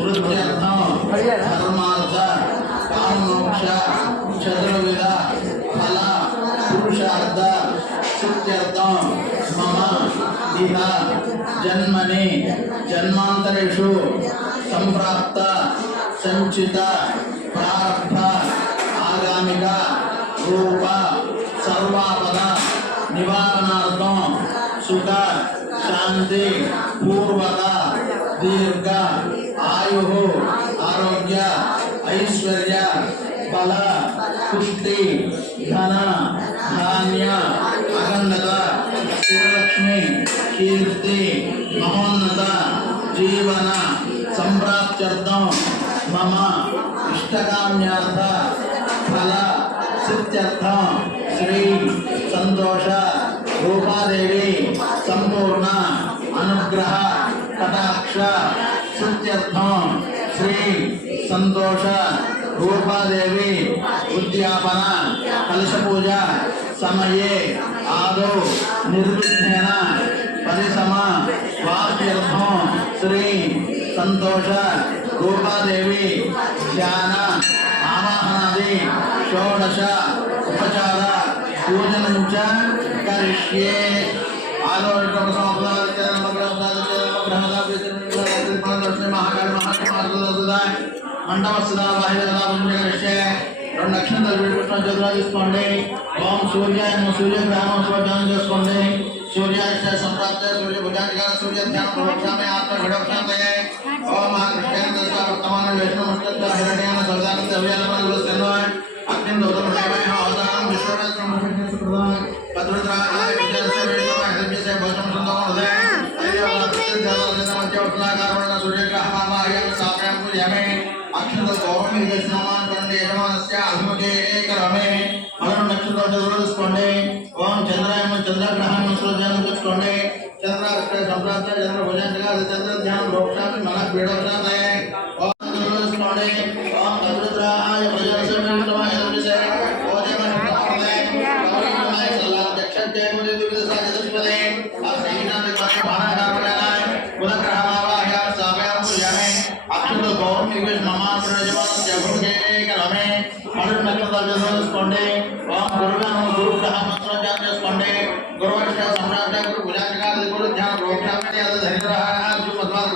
वृद्ध्यर्थम धर्मार्थ काममोक्ष चतुर्विध फल पुरुषार्थ सिद्ध्यर्थम मम इह जन्मनि जन्मांतरेषु संप्राप्त संचित प्रारब्ध आगामिक रूप सर्वापद निवारणार्थम सुख शांति पूर्वक दीर्घ आयु आरोग्य ऐश्वर्य बल पुष्टि धन धान्य अखंडत श्रीलक्ष्मी कीर्ति महोन्नत जीवन संप्राप्त्यर्थम मम इष्टकाम्यार्थ फल सिद्ध्यर्थम श्री संतोष रूपादेवी संपूर्ण अनुग्रह कटाक्ष सिद्ध्यर्थम श्री संतोष रूपादेवी उद्यापन कलश पूजा समये आदौ निर्विघ्नेन परिसम वाक्यर्थम श्री संतोष रूपादेवी ध्यान आवाहनादि षोडश उपचार पूजनं च करिष्ये। मंडपस्था बाह्य తీసుకోండి. ఓం సూర్యాయ సూర్యగ్రహణం శోభనం చేసుకోండి. సూర్యాయ సంప్రాప్త సూర్య భుజాధికార సూర్య ధ్యానం ప్రవక్ష్యామి ఆత్మ విడవక్షామయే. ఓం కృష్ణ వర్తమాన విష్ణు నమస్కృత హిరణ్యాన సర్దానంద అవ్యాలమన సన్నోయ అగ్నిం దౌతం దేవయ అవతారం విశ్వరాత్రం సుప్రదాన భద్రద్రాయ విజయస్య విష్ణుయ దివ్యస్య భోజనం సంతోషం హృదయ सूर्यग्रहमाह्य साप्यां पूजयामि अक्षत गौरव स्नान करंडे यजमानस्य अभिमुखे करमे मरण नक्षत्र चतुर्दशकोंडे ओम चंद्राय चंद्रग्रहण सूर्यानु कुचकोंडे चंद्राष्टक संप्राप्त चंद्र भुजन जगह चंद्र ध्यान रोक्षामि मनः पीडोक्षामय ओम चतुर्दशकोंडे ओम भद्रद्राय भजनस्य विष्णुय यजमानस्य भोजनं प्रदाय गौरवमय सल्लाह दक्षिण जय मुझे दिव्य साजस्पदे अस्मिनां दिवाने भानाकारणाय कुलग्रहमावाह्य साप्यां पूजयामि अक्षत गौरव ममात्र यजमानस्य अभिमुखे करमे मरण नक्षत्र चतुर्दशकोंडे ओम गुरुग्रह मंत्रोच्चारण చేసుకోండి. गुरुवंश सम्राट गुरु भुजाधिकार गुरु ध्यान रोक्षामि यद धरित्रः सुमध्वाद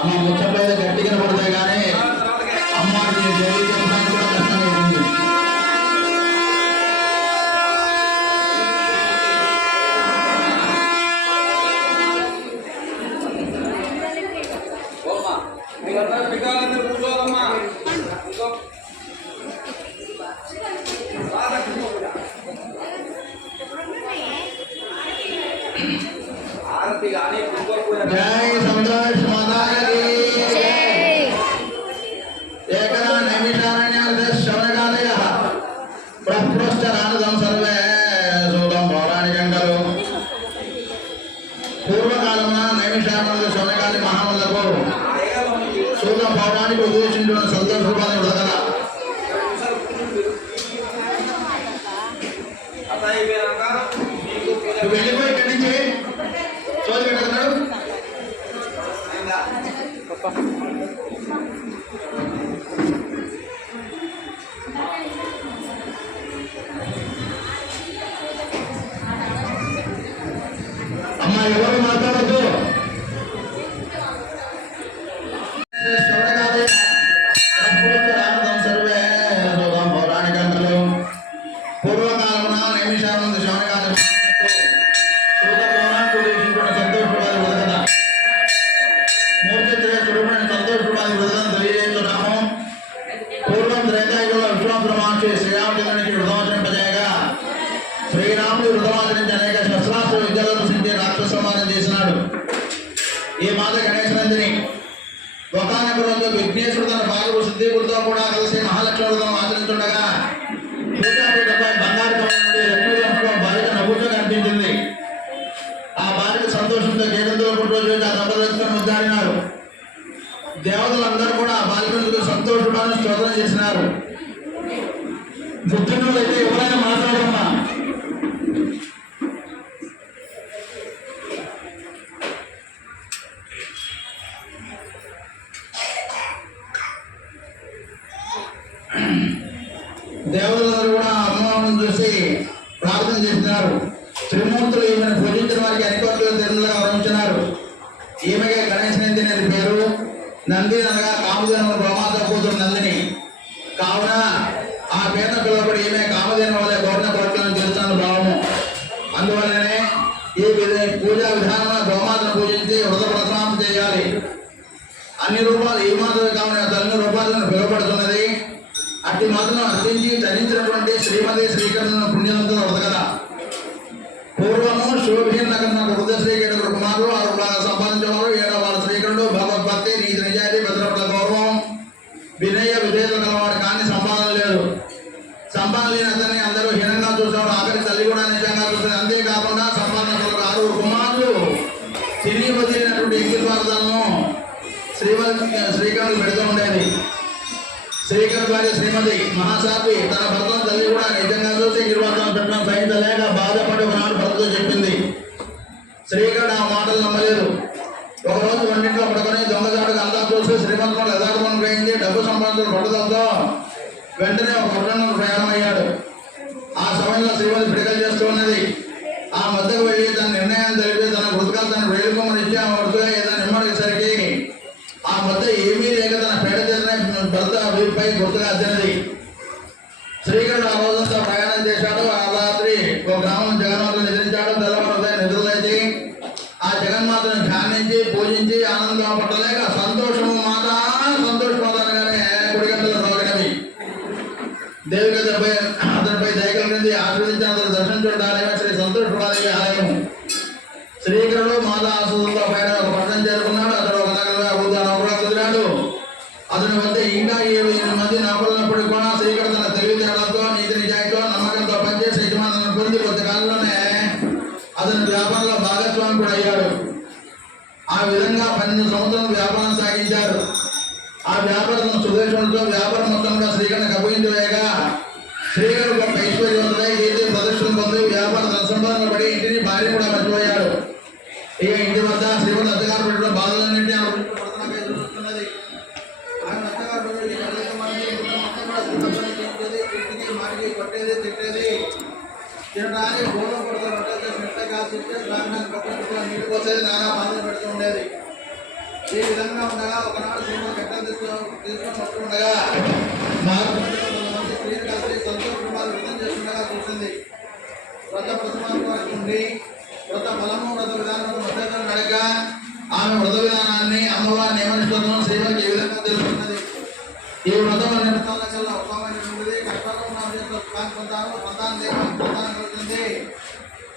అమ్మ ముచ్చట్లేదు గట్టిగా పడతాయి కానీ అమ్మవారికి జరిగిందని కూడా కష్టం అవుతుంది. जय संतोष माता की जय। एकदा नैमिषारण्यार्थ श्रवणकालयः प्रप्रोष्ठरानदं सर्वे सूतं पौराणिकं खलु పూర్వకాలమున నైమిషారణ్య శ్రవణకాలి మహాములకు సూత పౌరాణిక ఉపదేశించిన సంతోష రూపాన్ని ఉదగల వెళ్ళిపోయి ఇక్కడి నుంచి చోటు పెట్టుకున్నాడు. అమ్మ ఎవరు మాట్లాడద్దు. పౌరాణికంలో పూర్వకాలమున నైమిషానంద శ్రవణకాల పూర్వం త్రేతాయుగంలో విశ్వామిత్ర మహర్షి శ్రీరామచంద్రునికి వృతమాచరింపజేయగా శ్రీరాముడు వృతమాచరించి అనేక శస్త్రాస్త్ర విద్యలను సిద్ధి రాక్షస సంహారం చేసినాడు. ఈ మాత గణేశనందిని ఒకనొక రోజు విఘ్నేశ్వరుడు తన భార్య సిద్ధికుడితో కూడా కలిసి మహాలక్ష్మి వ్రతం ఆచరించుండగా పూజాపీఠపై బంగారు లక్ష్మీదేవితో భార్య నవ్వుతూ కనిపించింది. ఆ భార్య సంతోషంతో గేదెతో పుట్టినరోజు ఆ దంపతులను ఉద్దారణ తీర్మానం చేసినారు. బుద్ధుడు అయితే ఎవరైనా మాట్లాడమ్మా. దేవతలందరూ కూడా అమ్మవారిని చూసి ప్రార్థన చేసినారు. త్రిమూర్తులు ఈమెను పూజించిన వారికి అనికోట్లు తిరుమలగా వరించినారు. ఈమెగా గణేష్ నందిని అని పేరు. నంది అనగా కామధేనువు గోమాత కూతురు నందిని. కావున ఆ పేరున పిలువబడి ఈమె కామధేను వల్ల గౌరవ కోట్లను తెలుస్తున్న భావము. అందువల్లనే ఈ పూజా విధానంలో గోమాతను పూజించి వృత ప్రసమాప్తి చేయాలి. అన్ని రూపాలు ఈ మాతలు కావున తల్లి రూపాలను పిలువబడుతున్నది. అట్టి మాతను అర్పించి ధరించినటువంటి శ్రీమతి శ్రీకృష్ణ పుణ్యవంతుల వ్రత కథ. పూర్వము శోభీన్ నగర్ వృద్ధ శ్రీకరుడు కుమారుడు 6 రూపాయలు సంపాదించేవారు. 7వ వారు శ్రీకరుడు భగవద్భక్తి నీతి నిజాయితీ భద్రపట్ల గౌరవం వినయ విధేయత గలవాడు. కానీ సంపాదన లేదు. సంపాదన లేని అతన్ని అందరూ హీనంగా చూసేవాడు. ఆఖరి తల్లి కూడా నిజంగా చూసేది. అంతేకాకుండా సంపాదన 6 కుమారులు తిరిగి వదిలినటువంటి ఇంగిల్ వార్తలను శ్రీకరుడు పెడుతూ ఉండేది. శ్రీకర్ భార్య శ్రీమతి మహాసాధ్వి తన భర్త తల్లి కూడా నిజంగా చూసి గిరివర్తనం పెట్టడం సహించలేక బాధపడి ఒకనాడు భర్తతో చెప్పింది. శ్రీకరుడు ఆ మాటలు నమ్మలేదు. ఒకరోజు వంటింట్లో పడుకొని దొంగదాడుగా అంతా చూసి శ్రీమంతుడు యథార్థం గ్రహించి డబ్బు సంపాదించిన పట్టుదలతో వెంటనే ఒక పట్టణంలో ప్రయాణమయ్యాడు. ఆ సమయంలో శ్రీమతి పిడకలు చేస్తూ ఉన్నది. ఆ మధ్యకు వెళ్ళి తన నిర్ణయాన్ని తెలిపి తన కృతగా తన వేలుకొమ్మని ఇచ్చి ఆ వరుసగా ఏదైనా నిమ్మడిసరికి ఆ మధ్య ఏమీ లేక తన పేడ చేసిన భర్త వీరిపై గుర్తుగా అద్దెనది. శ్రీకరుడు ఆ రోజంతా ప్రయాణం చేశాడు. ఆ రాత్రి ఒక గ్రామం జగన్మాతను నిద్రించాడు. తెల్లవారు ఉదయం నిద్రలేచి ఆ జగన్మాతను ధ్యానించి పూజించి ఆనందంగా పట్టలేక సంతోషము మాత అనగానే కుడిగంటలు రోగినవి. దేవిక అతనిపై దయకలిగింది. ఆశీర్వదించిన అతను దర్శించడానికి శ్రీ సంతోషమాదేవి ఆలయం. శ్రీకరుడు మాత ఆశీర్వాదంతో పైన ఒక పట్టణం చేరుకున్నాడు. అతడు ఒక నగరంగా కుదిరాడు. అతని వద్ద ఇంకా 7 మంది నౌకరున్నప్పటికీ కూడా శ్రీకరుడు తన తెలివితేటలతో నీతి నిజాయితీతో నమ్మకంతో పనిచేసి యజమానులను పొంది కొద్ది కాలంలోనే అతని వ్యాపారంలో భాగస్వామి కూడా అయ్యాడు. ఆ విధంగా 12 సంవత్సరాలు వ్యాపారం సాగించారు. ఆ వ్యాపారం సుదేశంతో వ్యాపారం మొత్తం కూడా శ్రీకరుడికి అప్పగించలేక శ్రీకరుడు ఒక ఐశ్వర్యవంతుడై కీర్తి ప్రదర్శన పొంది వ్యాపార సంపాదన పడి ఇంటిని భార్య కూడా మర్చిపోయాడు. ఇక ఇంటి వద్ద శ్రీమతి అత్తగారు పెట్టిన బాధలన్నింటినీ చూస్తున్నది. ఆయన అత్తగారు కొట్టేది తిట్టేది. తినడానికి గోడం కొడుతూ రొట్టె మెత్తగా కాల్చితే స్నానానికి పక్కన నీళ్ళు పోసేది. నానా బాధలు పెడుతూ ఉండేది. ఈ విధంగా ఉండగా ఒకనాడు శ్రీమతి కట్టలు తీసుకొని వస్తుండగా స్త్రీలు కలిసి సంతోష కుమారు వ్రతం చేస్తుండగా చూసింది. వ్రత ప్రసమానికి ఉండి వ్రత బలము వ్రత విధానం మధ్య నడక ఆమె వ్రత విధానాన్ని అమ్మవారి నియమనిష్టం శ్రీమతికి ఏ విధంగా తెలుస్తున్నది. ఈ వ్రతం అనే వ్రతాల కల్లా ఉత్తమమైనటువంటిది. కష్టాలు పొందారు. సంతానం కలుగుతుంది.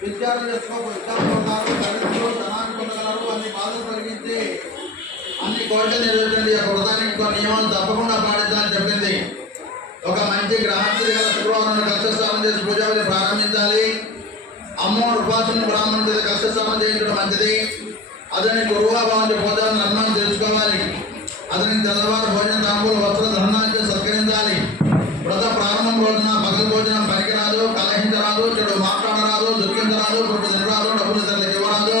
విద్యార్థులు చేసుకో విద్యార్థులు పొందారు. దళితులు ధనాన్ని పొందగలరు. అన్ని బాధలు కలిగించి అన్ని కోరికలు నెరవేర్చండి. ఆ వ్రతానికి నియమాలు తప్పకుండా పాటించాలని చెప్పింది. ఒక మంచి గ్రహాంతుడి గల శుక్రవారం కలశస్థాపన చేసి పూజావిధి ప్రారంభించాలి. అమ్మవారి ఉపాసన బ్రాహ్మణుడి కలశస్థాపన చేయించడం మంచిది. అతని గురువుగా భావించే భోజనం ధర్మాన్ని తెలుసుకోవాలి. అతనికి తెల్లవారు భోజనం తాంబూలు వస్త్ర ధర్మాన్ని సత్కరించాలి. వ్రత ప్రారంభం రోజున పగలు భోజనం పనికిరాదు, కలహించరాదు, చెడు మాట్లాడరాదు, దుఃఖించరాదు, పుట్టు తినరాదు, డబ్బులు ఇతరులకు ఇవ్వరాదు,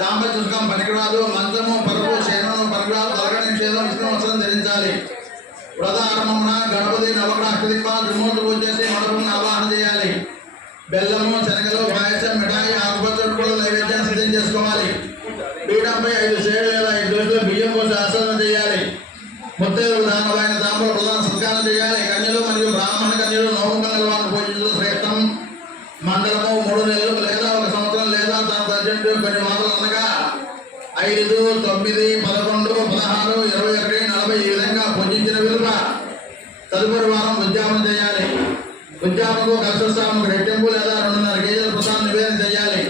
దాంపత్య సుఖం పనికిరాదు, మంచము పరుపు శయనము పనికిరాదు, తలగ నిషేధం విష్ణు వస్త్రం ధరించాలి. వ్రత ఆరంభమున గణపతి నవగ్రహ అష్టదిక్పాలు త్రిమూర్తులు వచ్చేసి మడపులను ఆవాహన చేయాలి. బెల్లము శనగలు పాయసం మిఠాయి ఆకుపచ్చడి కూడా నైవేద్యాన్ని సిద్ధం చేసుకోవాలి. పీఠంపై 5 సేడు లేదా 5 దోశలు బియ్యం పోసి ఆసనం చేయాలి. ముత్తైదు దానమైన తాంబూల ప్రధాన సత్కారం చేయాలి. కన్యలు మరియు బ్రాహ్మణ కన్యలు నవమంగళ వారిని పూజించడం శ్రేష్టం. మండలము 3 నెలలు లేదా 1 సంవత్సరం లేదా తన బడ్జెట్ కొన్ని మాటలు అనగా 5, 9, 11, 16, 21, 40 ఈ విధంగా పూజించిన విలువ. తదుపరి వారం ఉద్యాపన చేయాలి. ఉద్యాపనకు కలశస్థాపనకు రెట్టింపు లేదా 2.5 కేజీల ప్రసాదం నివేదన చేయాలి.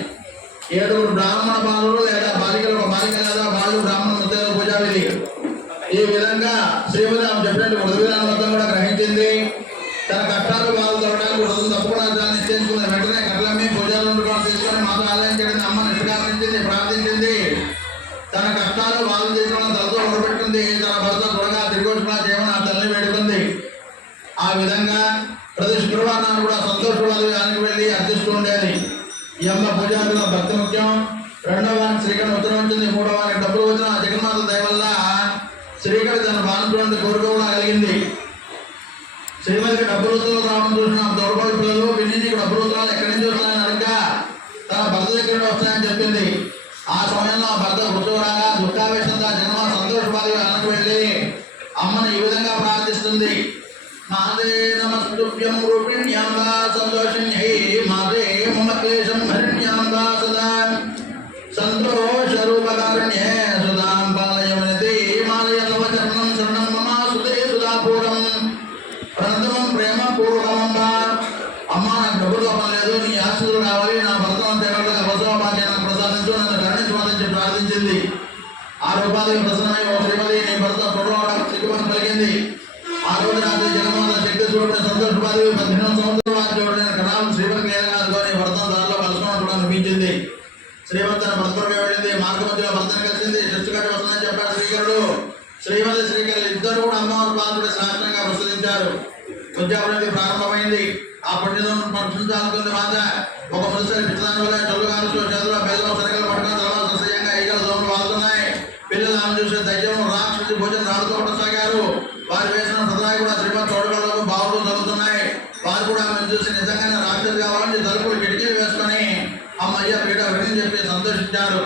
7 బ్రాహ్మణ బాలులు లేదా బాలికలు, ఒక బాలిక లేదా బాలు బ్రాహ్మణ ముత్తైదు పూజా విధి. ఈ విధంగా శ్రీమతి ఆమె చెప్పినట్టు మృదువిధానం మొత్తం కూడా గ్రహించింది. తన కష్టాలు బాధలు తవ్వడానికి వృద్ధులు తప్పకుండా దాన్ని నిశ్చయించుకున్న వెంటనే కట్లమ్మి పూజలు తీసుకొని మాతో ఆలయం చేయడానికి అమ్మ నిష్కారించింది, ప్రార్థించింది. తన కష్టాలు బాధలు చేసుకోవడం తనతో ఓడబెట్టింది. తన భర్త త్వరగా తిరిగి వచ్చిన చేయమని ఆ తల్లిని వేడుకుంది. విధంగా జన్మ సంతోషపాది వెనక్కి వెళ్ళి అమ్మను ఈ విధంగా ప్రార్థిస్తుంది. మాదే నమస్తుభ్యం రూపిణ్యాం వా సంతోషిన్యై మాదే మమ క్లేశం హరిణ్యాం వా సదా సంతోష రూపకారుణ్యే సుధాం పాలయవనతి మాలయ తవ చరణం శరణం మమ సుదే సుధాపూరం ప్రణతమం ప్రేమ పూర్వకమం. అమ్మ నాకు డబ్బులు అవ్వలేదు, నీ ఆస్తులు కావాలి, నా భర్తను తేవలుగా బసవపాధ్యాన్ని ప్రసాదించు, నన్ను కరుణించమని ప్రార్థించింది. ఆ రూపాయలు ప్రసన్నమై ఓ శ్రీమతి నీ భర్త పొడవడం సిగ్గుమని కలిగింది. ఆ రోజు రాత్రి జగన్మాత శక్తి చూడని సంతోషపాది 18 సంవత్సరాల చూడని కళాలు శ్రీమతి నేరగాదుకొని భర్తను దారిలో కలుసుకున్నప్పుడు అనిపించింది. శ్రీమతి తన భర్తగా వెళ్ళింది. మార్గ మధ్యలో భర్తను కలిసింది. శిష్యుగారి వస్తుందని చెప్పాడు శ్రీకరుడు. శ్రీమతి శ్రీకరులు ఇద్దరు కూడా అమ్మవారి పాత్రుడి శాస్త్రంగా ప్రసాదించారు. ఉద్యాపనది ప్రారంభమైంది. ఆ పుణ్యం పఠించాలనుకుంది మాత. ఒక ముసలి పిచ్చదాని వల్ల చదువుగారు చేతుల్లో బెల్లం సరిగలు పట్టుకుని తర్వాత సస్యంగా ఈగల దోమలు వాడుతున్నాయి. పిల్లలు ఆమె చూసే దయ్యం రాక్షసి భోజనం రాడుతూ ఉండసాగారు. వారు వేసిన ప్రధాని కూడా శ్రీమతి తోడుగడలకు బావులు జరుగుతున్నాయి. వారు కూడా ఆమెను చూసి నిజంగానే రాక్షసి కావాలని తలుపులు కిటికీలు వేసుకొని అమ్మయ్య పీట విని చెప్పి సంతోషించారు.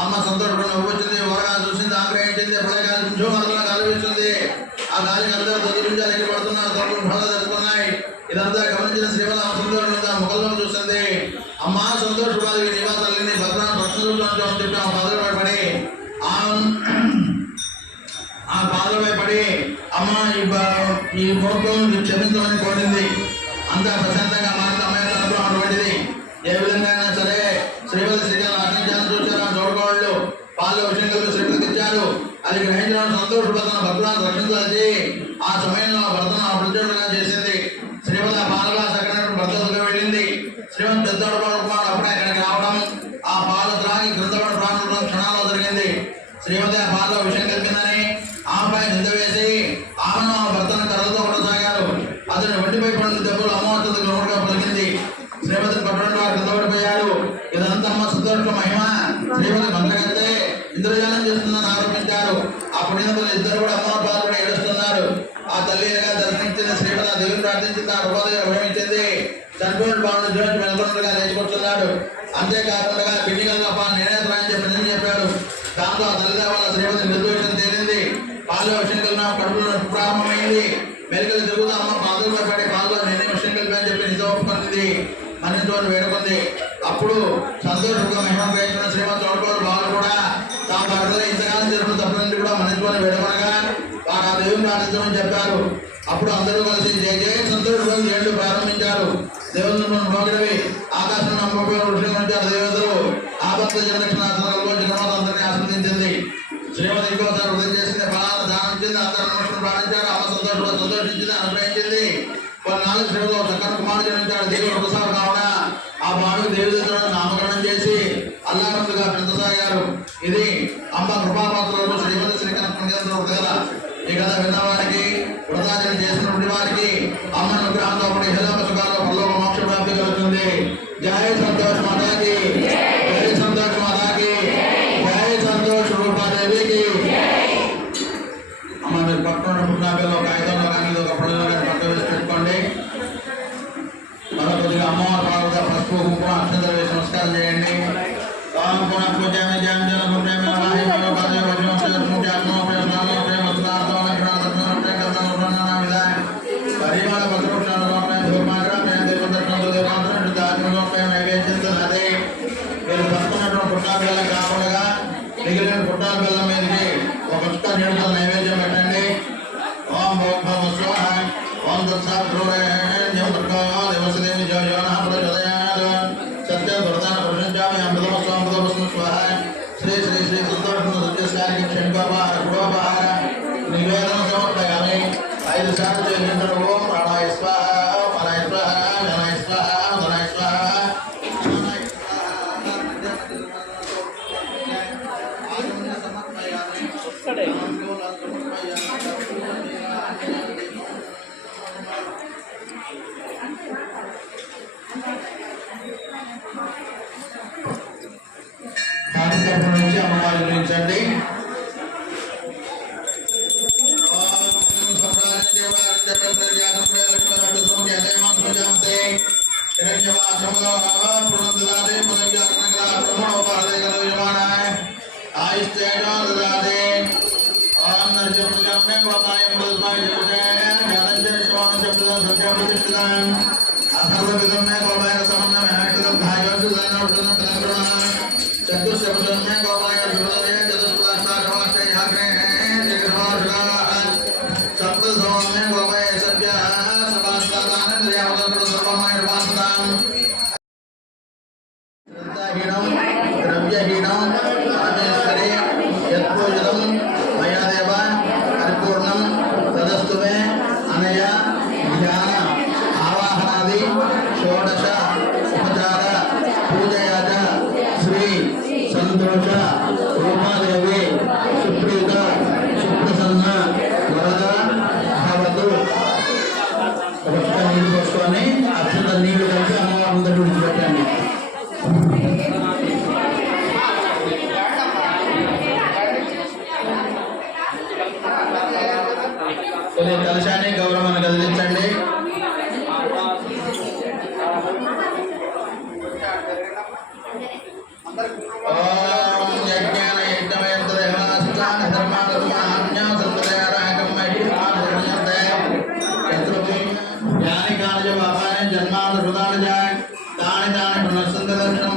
అమ్మ సంతోషపడి వచ్చింది. వరగా చూసింది, ఆగ్రహించింది. ఎప్పుడైనా ఉద్యోగాలలో కనిపిస్తుంది. ఆ గాలికి అందరూ దగ్గర ఎక్కి పడుతున్నారు. తలుపులు బాగా జరుగుతున్నాయి. ఇదంతా గమనించిన శ్రీమతి సంతోషంగా ముఖంలో చూసింది. అమ్మ సంతోషపాది నివా తల్లిని భద్రాన్ని భక్తులు అని చెప్పి ఆ బాధలపై పడి అమ్మ ఈ కోపం క్షమించమని కోరింది. అంతా ప్రశాంతంగా మారిన అమ్మాయి అనుభవం అటువంటిది. ఏ విధంగా అయినా సరే శ్రీమతి శ్రీకాలు ఆశించాలని చూశారు. ఆ తోడుకోళ్ళు పాలు విషయంలో శ్రీమతికి ఇచ్చారు. అది గ్రహించిన సంతోషపడుతున్న భక్తులను రక్షించాల్సి ఆ సమయంలో భర్తను అభివృద్ధిగా చేసింది. శ్రీమతి ఆ పాలుగా సగటు భర్తగా వెళ్ళింది. శ్రీమతి పెద్దోడు కుమారుడు అప్పుడే ఇక్కడికి రావడం, ఆ పాలు త్రాగి క్రిందపడి ప్రాణులు క్షణాల్లో జరిగింది. శ్రీమతి ఆ పాలలో విషయం కలిపిందని ఆమెపై నింద వేసి ఆమెను ఆ భర్తను కర్రలతో కొనసాగారు. అతని ఒంటిపై పడిన దెబ్బలు అమ్మవారి గ్రౌండ్గా పలికింది. శ్రీమతిని పట్టుకుని వారు కింద పడిపోయారు. ఇదంతా అమ్మ సంతోష మహిమ. శ్రీమతి మంత్రగతే ఇంద్రజానం చేస్తుందని ఆరోపించారు. ఆ పుణ్యతలు ఇద్దరు కూడా అమ్మవారి పాత్ర ఏడుస్తున్నారు. ఆ తల్లిగా దర్శించిన శ్రీమతి ఆ దేవుని ప్రార్థించింది. ఆ హృదయం భ్రమించింది. చనిపోయిన బాబు జీవించి మెలకొన్నట్టుగా లేచిపోతున్నాడు. అంతేకాకుండా కిటికల్లో అప్ప నేనే త్రాయం చెప్పి చెప్పాడు. దాంతో ఆ తల్లిదండ్రుల శ్రీమతి నిర్దోషం తేలింది. పాలు విషయం కలిగిన కడుపులో ప్రారంభమైంది. మెలికలు తిరుగుతూ అమ్మ పాదులు పడి పాలు నేనే విషయం కలిపి అని చెప్పి నిజమొప్పుకుంది. మనిషితో వేడుకుంది. అప్పుడు సంతోషంగా మహిమ ప్రయత్న శ్రీమతి తోడుకోరు బాలు కూడా తాము భర్తలు ఇంతకాలం జరిపిన తప్పని కూడా మనిషితో వేడుకొనగా వారు ఆ దేవుని ప్రార్థించమని చెప్పారు. అప్పుడు అందరూ కలిసి జయ జయ సంతోషంగా ఏళ్ళు ప్రారంభించారు. దేవుని భోగినవి ఆకాశం దేవతలు ఆపత్త జనదక్షిణాసనంలో జగన్మాత అందరినీ ఆస్వాదించింది. శ్రీమతి ఇంకోసారి వృద్ధి చేసింది. ఫలాన్ని దానించింది. అందరూ నమస్కారం ప్రార్థించారు. అమ్మ సంతోషించింది, అనుగ్రహించింది. కొన్నాళ్ళు శ్రీమతి చక్కని కుమారుడు జన్మించాడు. దేవుడు ప్రసాదం కావున ఆ బాబుకి దేవతలను నామకరణం చేసి అల్లారందుగా పెంచసాగారు. ఇది అమ్మ కృపాపాత్రలో శ్రీమతి శ్రీకరణ కదా. ఈ కథ విన్నవారికి వృతాచరణ చేసినటువంటి వారికి అమ్మ అనుగ్రహంతో పడి హేళన సుఖాలు పరలోక మోక్ష ప్రాప్తి కలుగుతుంది. జయ సంతోష్ మాతాకి, జయ సంతోష్ మాతాకి, జయ సంతోష్ రూపాదేవికి. అమ్మ మీరు పక్కన పుట్టినాకల్లో కాగితంలో కానీ ఒక పొడిలో కానీ పక్క వేసి పెట్టుకోండి. కొద్దిగా అమ్మవారి పాలుగా పసుపు కుంకుమ అక్షంతలు వేసి నమస్కారం చేయండి. పుట్టాల కాకుండా మిగిలిన పుట్టాల బెల్లం మీదకి ఒక చుక్క నీళ్ళతో నైవేద్యం పెట్టండి. ఓం భోగ్భవ స్వాహ, ఓం తత్సాదేవి సత్య ప్రధాన ప్రశంసామి అమృతమ స్వామృతమ స్వాహ. శ్రీ శ్రీ శ్రీ సంతోషం సత్యసారికి క్షణికోపహార గుడోపహార నివేదన సమర్పయామి. 5 సార్లు చేయించడం. ఓం ప్రాణాయ స్వాహ, ప్రాణాయ స్వాహ, ధనాయ స్వాహ, ధనాయ స్వాహ. తరపు నుంచి అమ్మవారి గురించండి. ఆయుష్టే సంతోష రూపాదేవి సుప్రీత సుప్రసన్న వరద భవతు. ఒక నీళ్ళు పోసుకొని అక్షత నీళ్లు కలిసి అమ్మవారి దగ్గర విడిచిపెట్టండి. కలశాన్ని గౌరవాన్ని కదిలించండి. జన్మాంధ్ర హృదయ దాని దాని పునఃసందర్శనం